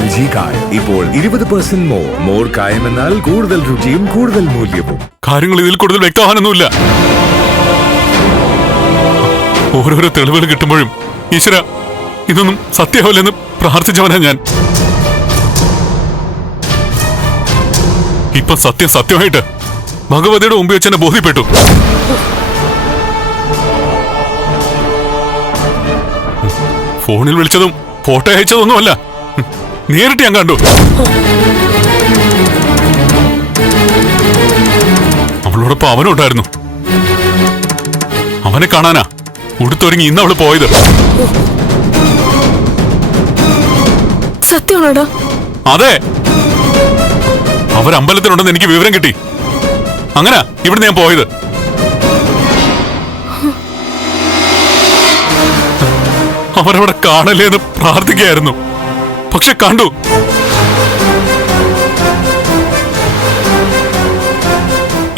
L G കായം. ഇപ്പോൾ ഇരുപത് പെർസെന്റ് മോർ മോർ കായം എന്നാൽ കൂടുതൽ രുചിയും കൂടുതൽ മൂല്യവും. കാര്യങ്ങൾ ഇതിൽ കൂടുതൽ വ്യക്തമാകാനൊന്നുമില്ല ഓരോരോ തെളിവുകൾ കിട്ടുമ്പോഴും ഈശ്വര ഇതൊന്നും സത്യമാവില്ലെന്ന് പ്രാർത്ഥിച്ചവനാ ഞാൻ. ഇപ്പൊ സത്യം സത്യമായിട്ട് ഭഗവതിയുടെ മുമ്പ് വെച്ച് എന്നെ ബോധ്യപ്പെട്ടു. ഫോണിൽ വിളിച്ചതും ഫോട്ടോ അയച്ചതൊന്നുമല്ല നേരിട്ട് ഞാൻ കണ്ടു. അവളോടൊപ്പം അവനും ഉണ്ടായിരുന്നു. അവനെ കാണാനാ ഉടുത്തൊരുങ്ങി ഇന്ന് അവൾ പോയത്. സത്യമാണോടാ? അതെ. അവരമ്പലത്തിലുണ്ടെന്ന് എനിക്ക് വിവരം കിട്ടി. അങ്ങനെ ഇവിടെ ഞാൻ പോയത്. അവരവിടെ കാണല്ലേ എന്ന് പ്രാർത്ഥിക്കുകയായിരുന്നു. പക്ഷെ കണ്ടു.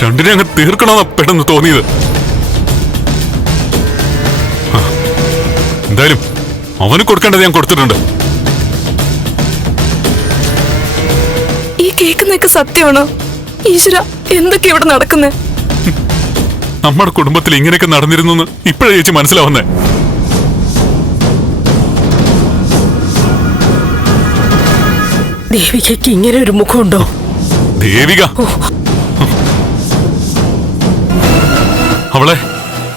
രണ്ടിനെ അങ്ങ് തീർക്കണമെന്നാ പെട്ടെന്ന് തോന്നിയത്. എന്തായാലും അവന് കൊടുക്കേണ്ടത് ഞാൻ കൊടുത്തിട്ടുണ്ട്. ഈ കേൾക്കുന്നൊക്കെ സത്യമാണോ? ഈശ്വര എന്തൊക്കെ ഇവിടെ നടക്കുന്നേ? നമ്മുടെ കുടുംബത്തിൽ ഇങ്ങനെയൊക്കെ നടന്നിരുന്നു ഇപ്പോഴേ ചേച്ചി മനസ്സിലാവുന്നേ. ദേവികയ്ക്ക് ഇങ്ങനെ ഒരു മുഖമുണ്ടോ? ദേവിക. അവളെ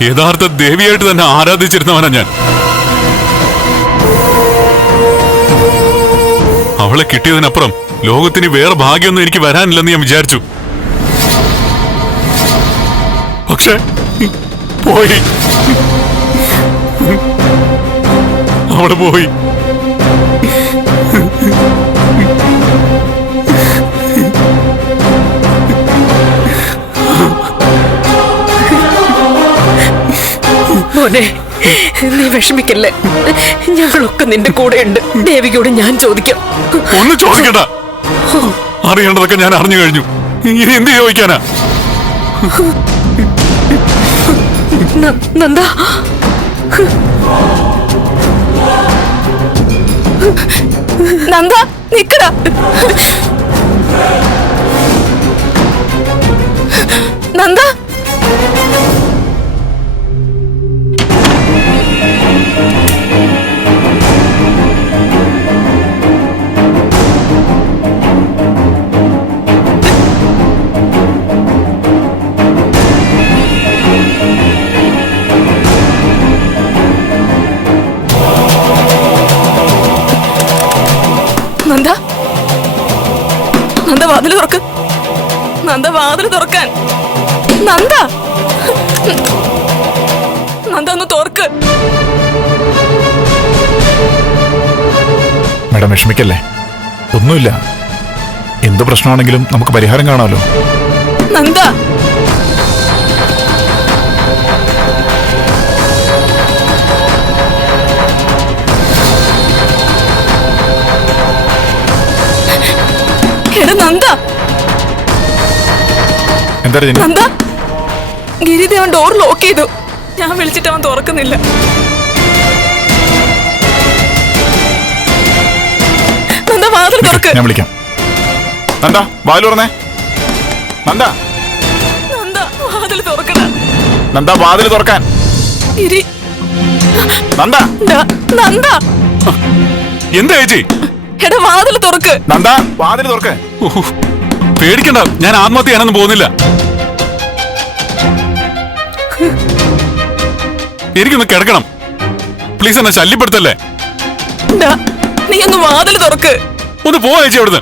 യഥാർത്ഥ ദേവിയായിട്ട് തന്നെ ആരാധിച്ചിരുന്നവനാ ഞാൻ. അവളെ കിട്ടിയതിനപ്പുറം ലോകത്തിന് വേറെ ഭാഗ്യമൊന്നും എനിക്ക് വരാനില്ലെന്ന് ഞാൻ വിചാരിച്ചു. പക്ഷെ പോയി. അവൾ പോയി. മോനെ നീ വിഷമിക്കല്ലേ? ഞങ്ങളൊക്കെ നിന്റെ കൂടെയുണ്ട്. ദേവികയോട് ഞാൻ ചോദിക്കാം. ഒന്ന് ചോദിക്കട്ട അറിയേണ്ടതൊക്കെ ഞാൻ അറിഞ്ഞു കഴിഞ്ഞു. ഇനി എന്ത് ചോദിക്കാനാ? നന്ദ. നന്ദ നിക്കടാ. നന്ദ. മാഡം വിഷമിക്കല്ലേ? ഒന്നുമില്ല. എന്ത് പ്രശ്നമാണെങ്കിലും നമുക്ക് പരിഹാരം കാണാമല്ലോ. നന്ദ! എന്താ ഗിരിദേവൻ ഡോർ ലോക്ക് ചെയ്തു. ഞാൻ വിളിച്ചിട്ട് അവൻ തുറക്കുന്നില്ല. നന്ദ വാതിൽ തുറക്ക് ഞാൻ വിളിക്കാം. നന്ദ വാതിൽ തുറന്നേ. നന്ദ. നന്ദ വാതിൽ തുറക്കണ നന്ദ വാതിൽ തുറക്കാൻ. ഇരി. നന്ദ. നന്ദ. എന്താ ചേച്ചി? എടാ വാതിൽ തുറക്ക്. നന്ദ വാതിൽ തുറക്ക്. പേടിക്കണ്ട ഞാൻ ആത്മഹത്യ ചെയ്യാനൊന്നും പോകുന്നില്ല. എനിക്കൊന്ന് കിടക്കണം. പ്ലീസ് എന്നെ ശല്യപ്പെടുത്തല്ലേ? നീ ഒന്ന് വാതിൽ തുറക്ക്. ഒന്ന് പോവാ ചേച്ചി അവിടുന്ന്.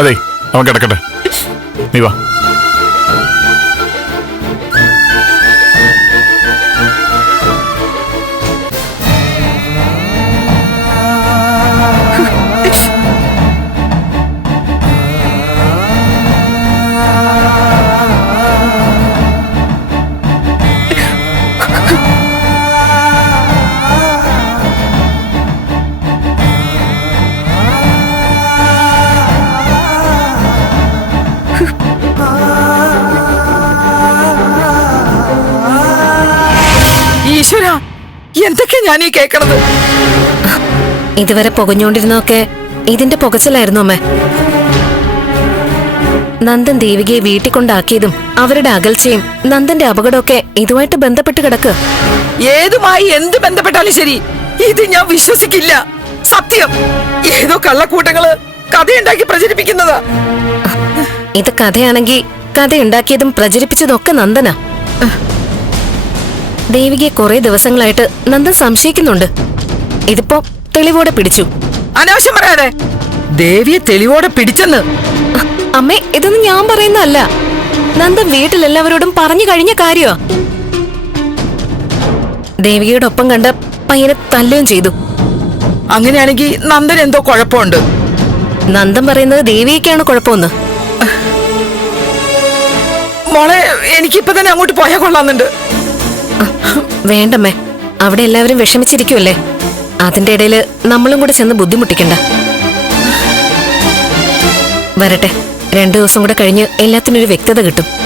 അതെ അവൻ കിടക്കട്ടെ. നീ വാ. ഞാൻ ഈ കേക്കണത്. ഇതുവരെ പുകഞ്ഞോണ്ടിരുന്നൊക്കെ ഇതിന്റെ പുകച്ചിലായിരുന്നു അമ്മേ. നന്ദൻ ദേവികയെ വീട്ടിൽ കൊണ്ടാക്കിയതും അവരുടെ അകൽച്ചയും നന്ദന്റെ അപകടമൊക്കെ ഇതുമായിട്ട് ബന്ധപ്പെട്ട് കിടക്ക്. ഏതുമായി എന്ത് ബന്ധപ്പെട്ടാലും ശരി ഇത് ഞാൻ വിശ്വസിക്കില്ല. സത്യം ഏതോ കള്ളക്കൂട്ടങ്ങൾ കഥയുണ്ടാക്കി പ്രചരിപ്പിക്കുന്നതാ. ഇത് കഥയാണെങ്കിൽ കഥയുണ്ടാക്കിയതും പ്രചരിപ്പിച്ചതും ഒക്കെ നന്ദനാ. ദേവികയെ കുറെ ദിവസങ്ങളായിട്ട് നന്ദൻ സംശയിക്കുന്നുണ്ട്. ഇതിപ്പോ തെളിവോടെ പിടിച്ചു. അനാവശ്യം പറയാതെ. ദേവിയെ തെളിവോടെ പിടിച്ചെന്ന്. അമ്മേ ഇതൊന്നും ഞാൻ പറയുന്നതല്ല. നന്ദൻ വീട്ടിലെല്ലാവരോടും പറഞ്ഞു കഴിഞ്ഞ കാര്യമാ ദേവികയുടെ ഒപ്പം കണ്ട പയ്യനെ തല്ലുകയും ചെയ്തു. അങ്ങനെയാണെങ്കിൽ നന്ദൻ എന്തോ കുഴപ്പമുണ്ട്. നന്ദൻ പറയുന്നത് ദേവിയൊക്കെയാണ് കുഴപ്പമെന്ന്. മോളെ എനിക്കിപ്പോ തന്നെ അങ്ങോട്ട് പോയാൽ കൊള്ളാന്നുണ്ട് വേണ്ടമ്മേ അവിടെ എല്ലാവരും വിഷമിച്ചിരിക്കുമല്ലേ അതിന്റെ ഇടയിൽ നമ്മളും കൂടെ ചെന്ന് ബുദ്ധിമുട്ടിക്കണ്ട. വരട്ടെ രണ്ടു ദിവസം കൂടെ കഴിഞ്ഞ് എല്ലാത്തിനൊരു വ്യക്തത കിട്ടും.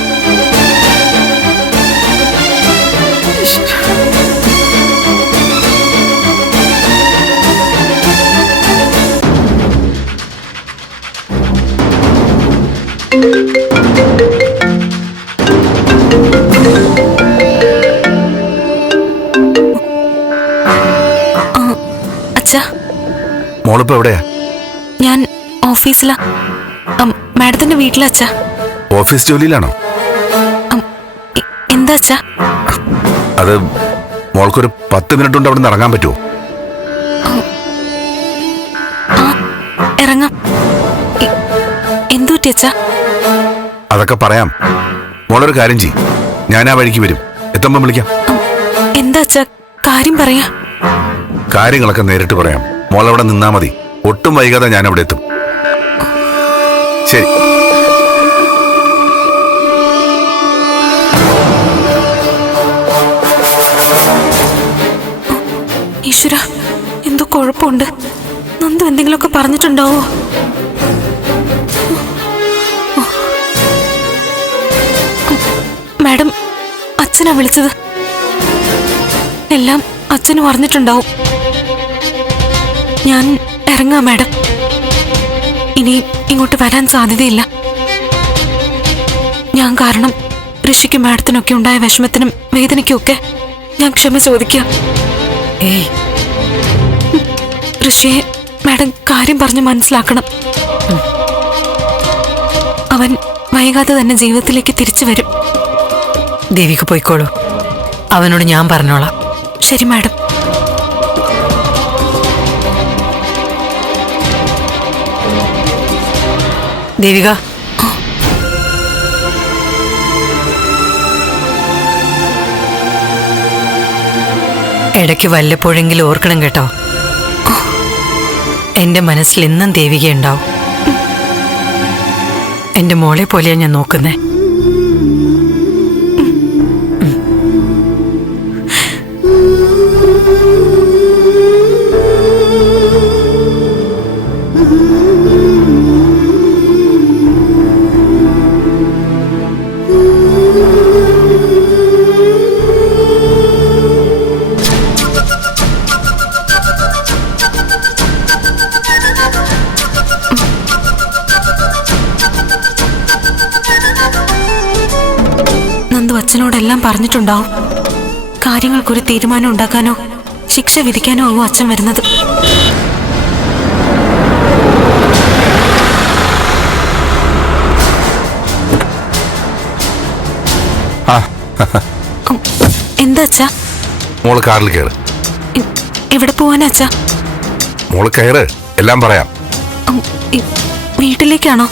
മോളിപ്പോ എവിടെയാ? ഞാൻ ഓഫീസിലാ. മാഡത്തിന്റെ വീട്ടിലാ അച്ഛാ ഓഫീസ് ജോലിയിലാണോ? എന്താ അച്ഛാ അത് മോൾക്കൊരു പത്ത് മിനിറ്റ് കൊണ്ട് അവിടെ നിന്ന് ഇറങ്ങാൻ പറ്റുമോ ഇറങ്ങാം. എ- എന്തു പറ്റി അച്ഛാ അതൊക്കെ പറയാം. മോളൊരു കാര്യം ചെയ്യും. ഞാൻ ആ വഴിക്ക് വരും. എത്തുമ്പം വിളിക്കാം. എന്താ അച്ഛാ കാര്യം പറയാ. കാര്യങ്ങളൊക്കെ നേരിട്ട് പറയാം. മോളവിടെ നിന്നാ മതി. ഒട്ടും വൈകാതെ ഞാൻ അവിടെ എത്തും. ശരി. എന്തോ കുഴപ്പമുണ്ട്. നന്ദു എന്തെങ്കിലുമൊക്കെ പറഞ്ഞിട്ടുണ്ടാവോ? മാഡം അച്ഛനാ വിളിച്ചത്. എല്ലാം അച്ഛന് പറഞ്ഞിട്ടുണ്ടാവും ഞാൻ ഇറങ്ങാം മാഡം. ഇനി ഇങ്ങോട്ട് വരാൻ സാധ്യതയില്ല. ഞാൻ കാരണം ഋഷിക്കും മാഡത്തിനൊക്കെ ഉണ്ടായ വിഷമത്തിനും വേദനയ്ക്കുമൊക്കെ ഞാൻ ക്ഷമ ചോദിക്കാം. ഏയ്. ഋഷിയെ മാഡം കാര്യം പറഞ്ഞ് മനസ്സിലാക്കണം. അവൻ വൈകാതെ തന്നെ ജീവിതത്തിലേക്ക് തിരിച്ചു വരും. ദേവിക്ക് പോയിക്കോളൂ. അവനോട് ഞാൻ പറഞ്ഞോളാം. ശരി മാഡം. ദേവിക. ഇടയ്ക്ക് വല്ലപ്പോഴെങ്കിലും ഓർക്കണം കേട്ടോ. എന്റെ മനസ്സിൽ എന്നും ദേവിക ഉണ്ടാവും. എന്റെ മോളെ പോലെയാണ് ഞാൻ നോക്കുന്നേ. പറഞ്ഞിട്ടുണ്ടാവും കാര്യങ്ങൾക്കൊരു തീരുമാനം ഉണ്ടാക്കാനോ ശിക്ഷ വിധിക്കാനോ ആവും അച്ഛൻ വരുന്നത്? എന്താ അച്ഛാ? മോൾ കാറിൽ കയറ് എ- എവിടെ പോവാനാ അച്ഛാ? മോൾ കയറ് എല്ലാം പറയാം. വീട്ടിലേക്കാണോ?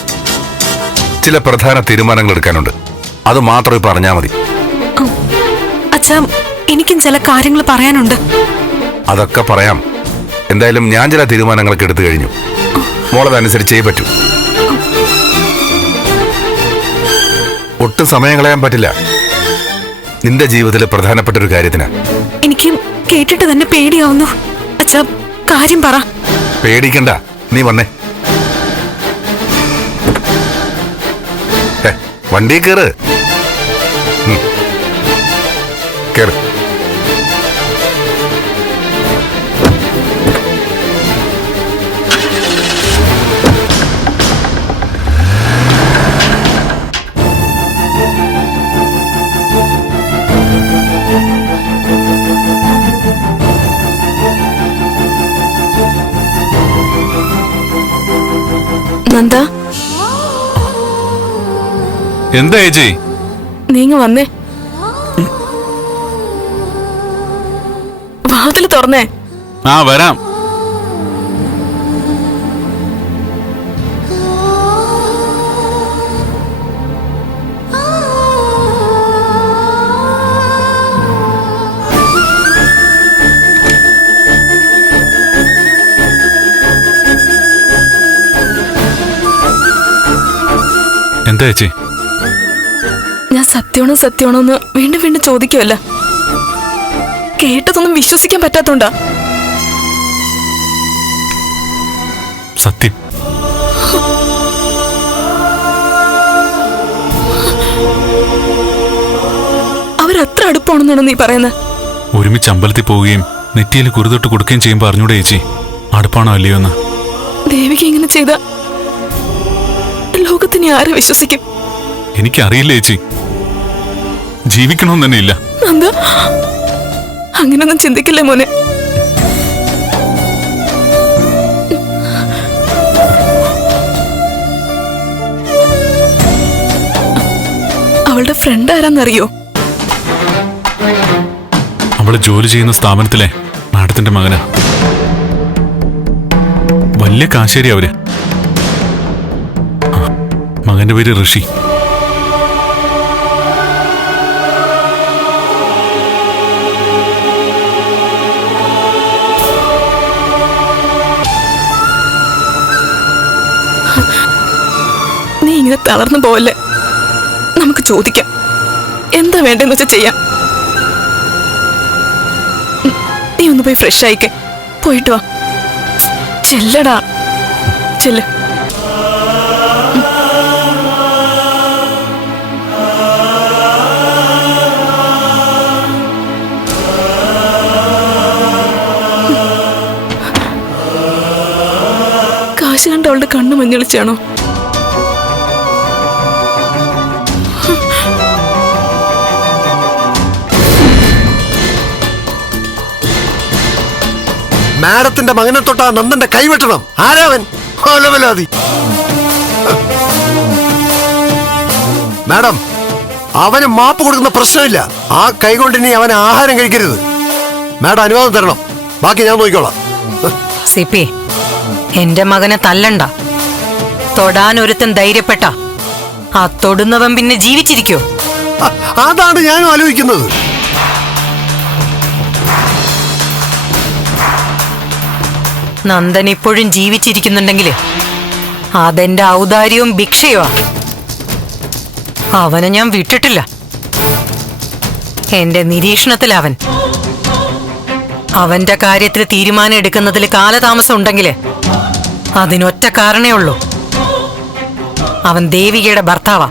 ചില പ്രധാന തീരുമാനങ്ങൾ എടുക്കാനുണ്ട്. അത് മാത്രമേ ഇപ്പൊ അറിഞ്ഞാൽ മതി. അച്ഛാ എനിക്കും ചില കാര്യങ്ങൾ പറയാനുണ്ട്. അതൊക്കെ പറയാം. എന്തായാലും ഞാൻ ചില തീരുമാനങ്ങളൊക്കെ എടുത്തു കഴിഞ്ഞു. മോളതനുസരിച്ചേ പറ്റൂ. ഒട്ടും സമയം കളയാൻ പറ്റില്ല. നിന്റെ ജീവിതത്തിലെ പ്രധാനപ്പെട്ട ഒരു കാര്യത്തിന്. എനിക്ക് കേട്ടിട്ട് തന്നെ പേടിയാവുന്നു. അച്ഛാ കാര്യം പറ. പേടിക്കണ്ട. നീ വന്നേ. ഹെ, വണ്ടി കേറ്. Becker. നന്ദ? എന്താ ഏജി നീങ്ങ വന്നേ. വാതിൽ തുറന്നേ. ആ വരാം. എന്താ ചേച്ചി? ഞാൻ സത്യമാണോ സത്യമാണോ എന്ന് വീണ്ടും വീണ്ടും ചോദിക്കുമല്ല കേട്ടതൊന്നും വിശ്വസിക്കാൻ പറ്റാത്തോണ്ടാ. സത്യം. അവരത്ര അടുപ്പാണെന്നാണോ നീ പറയുന്നത് ഒരുമിച്ച് അമ്പലത്തിൽ പോവുകയും നെറ്റിയിൽ കുറുതൊട്ട് കൊടുക്കുകയും ചെയ്യുമ്പോൾ അറിഞ്ഞൂടെ ചേച്ചി? അടുപ്പാണോ അല്ലയോ എന്ന്. ദേവിക്ക് ഇങ്ങനെ ചെയ്ത ലോകത്തിനെ ആരെ വിശ്വസിക്കും? എനിക്കറിയില്ല ചേച്ചി. ജീവിക്കണമെന്ന് തന്നെ ഇല്ല നന്ദ അങ്ങനൊന്നും ചിന്തിക്കില്ലേ മോനെ? അവളുടെ ഫ്രണ്ട് ആരാന്നറിയോ? അവൾ ജോലി ചെയ്യുന്ന സ്ഥാപനത്തിലെ മാഡത്തിന്റെ മകനാ. വലിയ കാശേരി അവർ. മകന്റെ പേര് ഋഷി. ഇങ്ങനെ തളർന്നു പോവല്ലേ? നമുക്ക് ചോദിക്കാം. എന്താ വേണ്ടെന്ന് വെച്ചാൽ ചെയ്യാം. നീ ഒന്ന് പോയി ഫ്രഷ് ആയിക്കെ. പോയിട്ട് വാ. ചെല്ലടാ. ചെല്ല്. കാശ് കണ്ട അവളുടെ കണ്ണ് മഞ്ഞളിച്ചാണോ? മാഡത്തിന്റെ മകനെ തൊട്ടാ നന്ദന്റെ കൈവെട്ടണം ആരാവൻ? ഓലവലാതി മാഡം അവന് മാപ്പ് കൊടുക്കുന്ന പ്രശ്നമില്ല. ആ കൈകൊണ്ട് ഇനി അവൻ ആഹാരം കഴിക്കരുത്. മാഡം അനുവാദം തരണം. ബാക്കി ഞാൻ നോക്കിക്കോളാം. സി പി എന്റെ മകനെ തല്ലണ്ട. തൊടാൻ ഒരുത്തൻ ധൈര്യപ്പെട്ട. ആ തൊടുന്നവൻ പിന്നെ ജീവിച്ചിരിക്കോ? അതാണ് ഞാനും ആലോചിക്കുന്നത്. നന്ദൻ ഇപ്പോഴും ജീവിച്ചിരിക്കുന്നുണ്ടെങ്കിൽ അതെന്റെ ഔദാര്യവും ഭിക്ഷയുമാ അവനെ ഞാൻ വിട്ടിട്ടില്ല. എന്റെ നിരീക്ഷണത്തിൽ അവൻ. അവന്റെ കാര്യത്തിൽ തീരുമാനം എടുക്കുന്നതിൽ കാലതാമസം ഉണ്ടെങ്കിൽ അതിനൊറ്റ കാരണേ ഉള്ളൂ. അവൻ ദേവികയുടെ ഭർത്താവാ.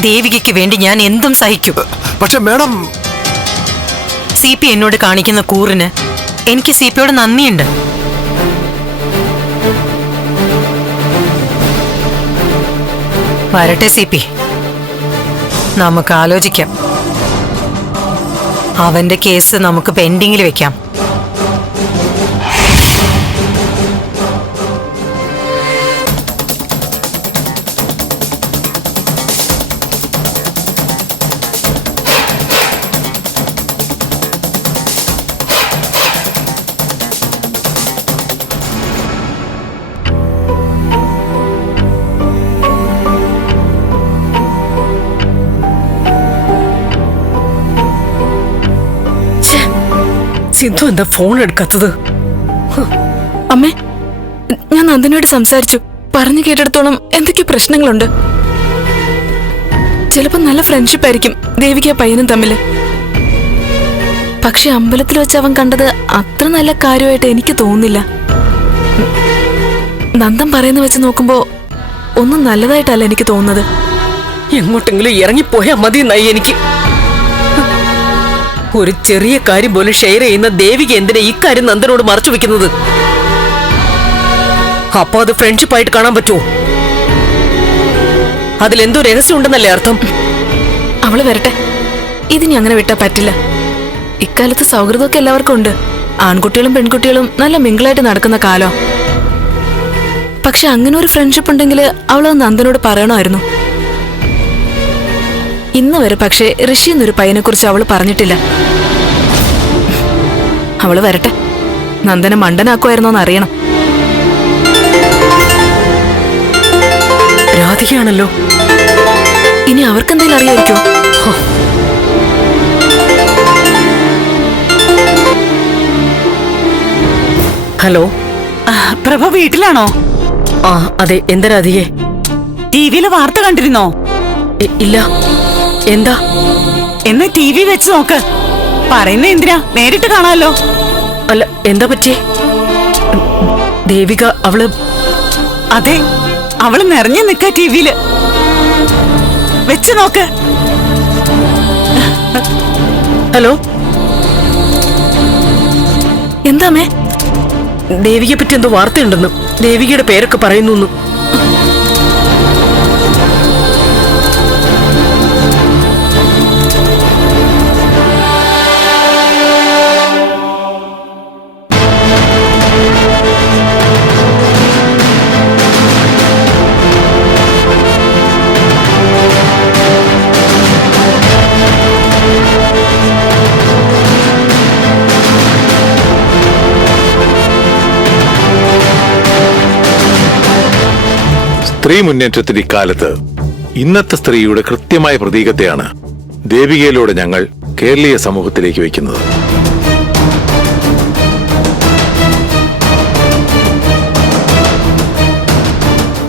ദേവികയ്ക്ക് വേണ്ടി ഞാൻ എന്തും സഹിക്കും. പക്ഷെ മാഡം സി പി എന്നോട് കാണിക്കുന്ന കൂറിന് എനിക്ക് സി പിയോട് നന്ദിയുണ്ട്. വരട്ടെ സി പി. നമുക്ക് ആലോചിക്കാം. അവന്റെ കേസ് നമുക്ക് പെൻഡിങ്ങിൽ വെക്കാം. സിന്ധു എന്താ ഫോൺ എടുക്കാത്തത്? അമ്മേ ഞാൻ നന്ദനോട് സംസാരിച്ചു. പറഞ്ഞു കേട്ടിടത്തോളം എന്തൊക്കെയോ പ്രശ്നങ്ങളുണ്ട്. ചിലപ്പോ നല്ല ഫ്രണ്ട്ഷിപ്പ് ആയിരിക്കും ദേവിക പയ്യനും തമ്മിൽ. പക്ഷെ അമ്പലത്തിൽ വെച്ച് അവൻ കണ്ടത് അത്ര നല്ല കാര്യമായിട്ട് എനിക്ക് തോന്നുന്നില്ല. നന്ദം നന്ദൻ പറയുന്ന വെച്ച് നോക്കുമ്പോ ഒന്നും നല്ലതായിട്ടല്ല എനിക്ക് തോന്നുന്നത്. എങ്ങോട്ടെങ്കിലും ഇറങ്ങിപ്പോയാ മതി എന്നായി എനിക്ക്. ഒരു ചെറിയ കാര്യം പോലും ഷെയർ ചെയ്യുന്ന ദേവിക എന്തിനാ ഇക്കാര്യം നന്ദനോട് മറച്ചു വെക്കുന്നത്? അപ്പൊ അത് ഫ്രണ്ട്ഷിപ്പായിട്ട് കാണാൻ പറ്റുമോ? അതിലെന്തോ രഹസ്യം ഉണ്ടെന്നല്ലേ അർത്ഥം? അവൾ വരട്ടെ. ഇതിനി അങ്ങനെ വിട്ടാ പറ്റില്ല. ഇക്കാലത്ത് സൗഹൃദമൊക്കെ എല്ലാവർക്കും ഉണ്ട്. ആൺകുട്ടികളും പെൺകുട്ടികളും നല്ല മിങ്കിളായിട്ട് നടക്കുന്ന കാലം. പക്ഷെ അങ്ങനെ ഒരു ഫ്രണ്ട്ഷിപ്പ് ഉണ്ടെങ്കിൽ അവളത് നന്ദനോട് പറയണമായിരുന്നു. ഇന്ന് വരെ പക്ഷേ ഋഷി എന്നൊരു പയ്യനെ കുറിച്ച് അവൾ പറഞ്ഞിട്ടില്ല. അവൾ വരട്ടെ. നന്ദനെ മണ്ടനാക്കുമായിരുന്നോന്ന് അറിയണം രാധികയാണല്ലോ. ഇനി അവർക്കെന്തെങ്കിലും അറിയായിരിക്കോ ഹലോ. പ്രഭ വീട്ടിലാണോ? ആ അതെ എന്താ രാധികെ? ടി വിയിലെ വാർത്ത കണ്ടിരുന്നോ? ഇല്ല. എന്താ? എന്നാ ടി വി വെച്ച് നോക്ക്. പറയുന്ന എന്തിനാ? നേരിട്ട് കാണാമല്ലോ അല്ല എന്താ പറ്റി ദേവിക അവൾ അതെ അവൾ നിറഞ്ഞു നിക്ക ടി വിയിൽ. വെച്ച് നോക്ക്. ഹലോ? എന്താമേ ദേവികയെ പറ്റി എന്തോ വാർത്തയുണ്ടെന്നും. ദേവികയുടെ പേരൊക്കെ പറയുന്നു സ്ത്രീ മുന്നേറ്റത്തിന്റെ ഇക്കാലത്ത് ഇന്നത്തെ സ്ത്രീയുടെ കൃത്യമായ പ്രതീകത്തെയാണ് ദേവികയിലൂടെ ഞങ്ങൾ കേരളീയ സമൂഹത്തിലേക്ക് വയ്ക്കുന്നത്.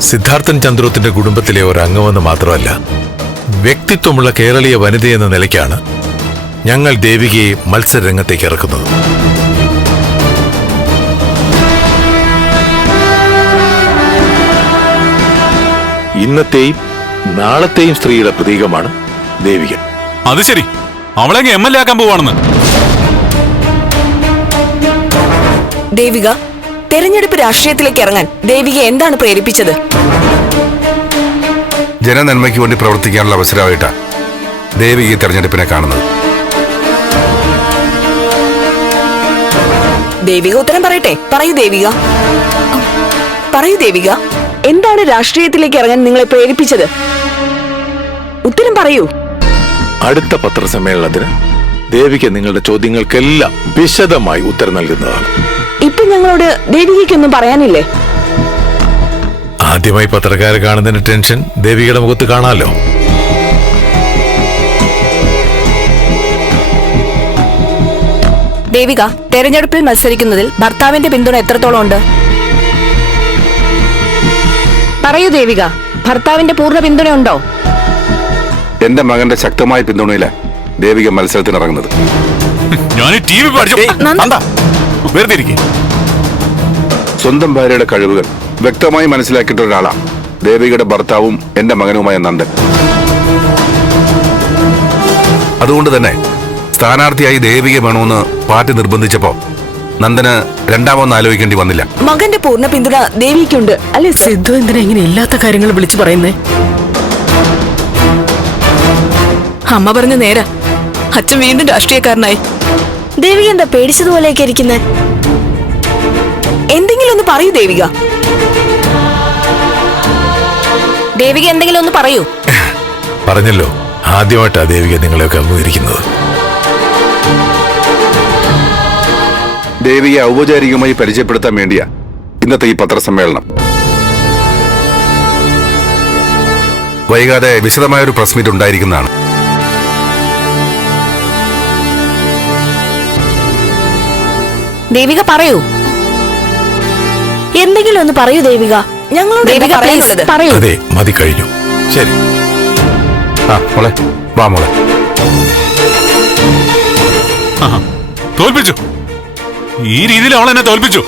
സിദ്ധാർത്ഥൻ ചന്ദ്രോത്തിന്റെ കുടുംബത്തിലെ ഒരു അംഗമെന്ന് മാത്രമല്ല വ്യക്തിത്വമുള്ള കേരളീയ വനിതയെന്ന നിലയ്ക്കാണ് ഞങ്ങൾ ദേവികയെ മത്സരരംഗത്തേക്ക് ഇറക്കുന്നത്. ഇന്നത്തെയും നാളത്തെയും സ്ത്രീയുടെ പ്രതീകമാണ് ദേവികൻ. അത് ശരി. അവളെങ്ങ എം എൽ എ ആക്കാൻ പോവാണെന്ന്. ദേവിക തെരഞ്ഞെടുപ്പ് രാഷ്ട്രീയത്തിലേക്ക് ഇറങ്ങാൻ ദേവിക എന്താണ് പ്രേരിപ്പിച്ചത്? ജനനന്മയ്ക്ക് വേണ്ടി പ്രവർത്തിക്കാനുള്ള അവസരമായിട്ടാണ് ദേവിക ഈ തെരഞ്ഞെടുപ്പിനെ കാണുന്നത്. ദേവിക ഉത്തരം പറയട്ടെ. പറയൂ ദേവിക. പറയൂ ദേവിക. എന്താണ് രാഷ്ട്രീയത്തിലേക്ക് ഇറങ്ങാൻ നിങ്ങളെ പ്രേരിപ്പിച്ചത്? ഉത്തരം പറയൂ. അടുത്ത പത്രസമ്മേളനത്തിന് ദേവിക്ക് നിങ്ങളുടെ ചോദ്യങ്ങൾക്കെല്ലാം വിശദമായി ഉത്തരം നൽകുന്നതാണ്. ഇപ്പൊ ഞങ്ങളോട് ദേവികയ്ക്കൊന്നും പറയാനില്ലേ? ആദ്യമായി പത്രക്കാരെ കാണുന്നതിന് ടെൻഷൻ ദേവികയുടെ മുഖത്ത് കാണാലോ? ദേവിക തെരഞ്ഞെടുപ്പിൽ മത്സരിക്കുന്നതിൽ ഭർത്താവിന്റെ പിന്തുണ എത്രത്തോളം ഉണ്ട്? പറയൂ ദേവിക ഭർത്താവിന്റെ പൂർണ പിന്തുണ ഉണ്ടോ എന്റെ മകന്റെ ശക്തമായ പിന്തുണയില ദേവിക ഞാൻ ടി വി പഠിച്ചു. നന്ദ. വെറുതെ ഇരിക്കെ. സ്വന്തം ഭാര്യയുടെ കഴിവുകൾ വ്യക്തമായി മനസ്സിലാക്കിയിട്ടുള്ള ഒരാളാണ് ദേവികയുടെ ഭർത്താവും എന്റെ മകനുമായ നന്ദൻ. അതുകൊണ്ട് തന്നെ സ്ഥാനാർത്ഥിയായി ദേവിക വേണമെന്ന് പാർട്ടി നിർബന്ധിച്ചപ്പോ നന്ദന് രണ്ടാമൊന്നും ആലോചിക്കേണ്ടി വന്നില്ല. മകന്റെ പൂർണ പിന്തുണ ദേവിക്കുണ്ട്. അല്ലെ സിദ്ധു എന്തിനാ ഇങ്ങനെ ഇല്ലാത്ത കാര്യങ്ങൾ വിളിച്ചു പറയുന്നേ? അമ്മ പറഞ്ഞ നേരാ. അച്ഛൻ വീണ്ടും രാഷ്ട്രീയക്കാരനായി. ദേവിക എന്താ പേടിച്ചതുപോലെയൊക്കെ ഇരിക്കുന്നേ? എന്തെങ്കിലും ഒന്ന് പറയൂ ദേവിക. ദേവിക എന്തെങ്കിലും ഒന്ന് പറയൂ. പറഞ്ഞല്ലോ. ആദ്യമായിട്ടാ ദേവിക നിങ്ങളെയൊക്കെ അഭിമുഖീകരിക്കുന്നത് ദേവിയെ ഔപചാരികമായി പരിചയപ്പെടുത്താൻ വേണ്ടിയാ ഇന്നത്തെ ഈ പത്രസമ്മേളനം. വൈകാതെ വിശദമായ ഒരു പ്രസ് മീറ്റ് ഉണ്ടായിരിക്കുന്നതാണ്. ദേവിക പറയൂ. എന്തെങ്കിലും ഒന്ന് പറയൂ ദേവിക. ഞങ്ങളോട് ദേവിക, പറയാനുള്ളത്? please, പറയൂ. അതെ മതി കഴിഞ്ഞു. ശരി. ആ മോളെ വാ മോളെ. തോൽപ്പിച്ചു. ഈ രീതിയിൽ അവൾ എന്നെ തോൽപ്പിച്ചു.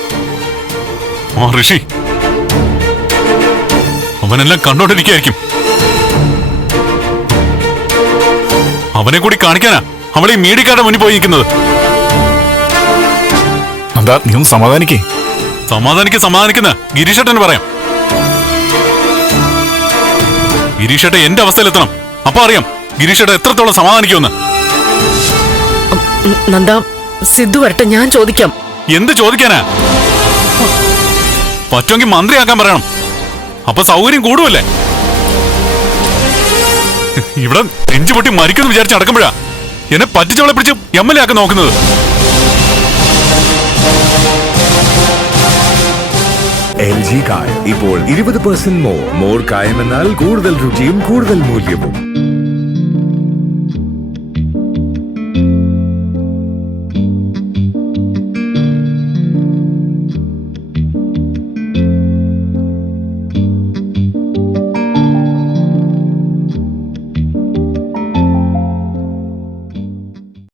ഓ ഋഷി. അവനെല്ലാം കണ്ടോണ്ടിരിക്കായിരിക്കും അവനെ കൂടി കാണിക്കാനാ അവളെ ഈ മീഡിയക്കാരുടെ മുന്നിൽ പോയി നിൽക്കുന്നത് എന്താ നീ ഒന്ന് സമാധാനിക്കേ. സമാധാനിക്ക് സമാധാനിക്കുന്ന ഗിരീഷേട്ടന് പറയാം. ഗിരീഷേട്ടൻ എന്റെ അവസ്ഥയിലെത്തണം. അപ്പൊ അറിയാം ഗിരീഷേട്ടൻ എത്രത്തോളം സമാധാനിക്കുമെന്ന്. നന്ദ സിദ്ധു വരട്ടെ ഞാൻ ചോദിക്കാം. എന്ത് ചോദിക്കാനാ? പറ്റുമെങ്കിൽ മന്ത്രിയാക്കാൻ പറയണം. അപ്പൊ സൗകര്യം കൂടുമല്ലേ? ഇവിടെ നെഞ്ചു പൊട്ടി മരിക്കുന്നു വിചാരിച്ച് നടക്കുമ്പോഴാ എന്നെ പറ്റിച്ചവളെ പിടിച്ച് എം എൽ എ ആക്കി നോക്കുന്നത്. എൽ ജി കായം. ഇപ്പോൾ ഇരുപത് പെർസെന്റ് മോർ മോർ കായം എന്നാൽ കൂടുതൽ രുചിയും കൂടുതൽ മൂല്യവും.